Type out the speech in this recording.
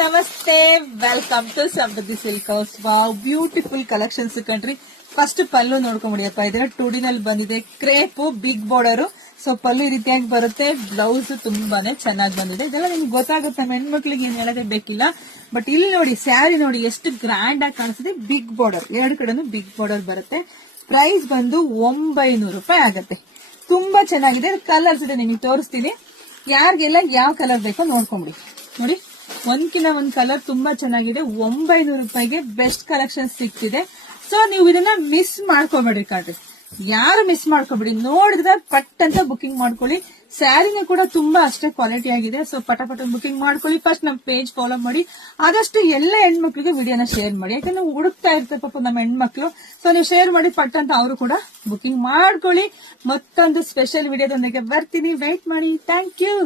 ನಮಸ್ತೆ, welcome to Samruddhi silk house. Wow, beautiful collections ಕಂಡ್ರಿ. First pallu ನೋಡ್ಕೊಂಡ್ಬಿಡಿಯಪ್ಪ. ಇದರ ಟೂಡಿನಲ್ಲಿ ಬಂದಿದೆ, crepe, big border. So pallu ಈ ರೀತಿಯಾಗಿ ಬರುತ್ತೆ. ಬ್ಲೌಸ್ ತುಂಬಾನೇ ಚೆನ್ನಾಗಿ ಬಂದಿದೆ. ಇದೆಲ್ಲ ನಿಮ್ಗೆ ಗೊತ್ತಾಗುತ್ತೆ, ನಮ್ಮ ಹೆಣ್ಮಕ್ಳಿಗೆ ಏನ್ ಹೇಳೋದೇ ಬೇಕಿಲ್ಲ. ಬಟ್ ಇಲ್ಲಿ ನೋಡಿ, ಸ್ಯಾರಿ ನೋಡಿ ಎಷ್ಟು ಗ್ರ್ಯಾಂಡ್ ಆಗಿ ಕಾಣಿಸ್ತಿದೆ. ಬಿಗ್ ಬಾರ್ಡರ್, ಎರಡು ಕಡೆನೂ ಬಿಗ್ ಬಾರ್ಡರ್ ಬರುತ್ತೆ. ಪ್ರೈಸ್ ಬಂದು 900 ರೂಪಾಯಿ ಆಗುತ್ತೆ. ತುಂಬಾ ಚೆನ್ನಾಗಿದೆ. ಕಲರ್ಸ್ ಇದೆ, ನಿಮಗೆ ತೋರಿಸ್ತೀನಿ. ಯಾರಿಗೆಲ್ಲ ಯಾವ ಕಲರ್ ಬೇಕೋ ನೋಡ್ಕೊಂಬಿಡಿ. ನೋಡಿ, ಒಂದ್ಕಿನ ಒಂದ್ ಕಲರ್ ತುಂಬಾ ಚೆನ್ನಾಗಿದೆ. 900 ರೂಪಾಯಿಗೆ ಬೆಸ್ಟ್ ಕಲೆಕ್ಷನ್ ಸಿಗ್ತಿದೆ. ಸೊ ನೀವು ಇದನ್ನ ಮಿಸ್ ಮಾಡ್ಕೋಬೇಡ್ರಿ ಕಾಣ್ರಿ. ಯಾರು ಮಿಸ್ ಮಾಡ್ಕೋಬೇಡಿ. ನೋಡಿದ್ರೆ ಪಟ್ ಅಂತ ಬುಕಿಂಗ್ ಮಾಡ್ಕೊಳ್ಳಿ. ಸ್ಯಾರಿನೂ ಕೂಡ ತುಂಬಾ ಅಷ್ಟೇ ಕ್ವಾಲಿಟಿ ಆಗಿದೆ. ಸೊ ಪಟ ಬುಕಿಂಗ್ ಮಾಡ್ಕೊಳ್ಳಿ. ಫಸ್ಟ್ ನಮ್ ಪೇಜ್ ಫಾಲೋ ಮಾಡಿ. ಆದಷ್ಟು ಎಲ್ಲ ಹೆಣ್ಮಕ್ಳಿಗೆ ವಿಡಿಯೋನ ಶೇರ್ ಮಾಡಿ. ಯಾಕಂದ್ರೆ ಹುಡುಕ್ತಾ ಇರ್ತಾರೆ ಪಾಪ ನಮ್ಮ ಹೆಣ್ಮಕ್ಳು. ಸೊ ನೀವು ಶೇರ್ ಮಾಡಿ ಪಟ್ ಅಂತ ಅವರು ಕೂಡ ಬುಕಿಂಗ್ ಮಾಡ್ಕೊಳ್ಳಿ. ಮತ್ತೊಂದು ಸ್ಪೆಷಲ್ ವಿಡಿಯೋದೊಂದಿಗೆ ಬರ್ತೀನಿ. ವೇಟ್ ಮಾಡಿ. Thank you.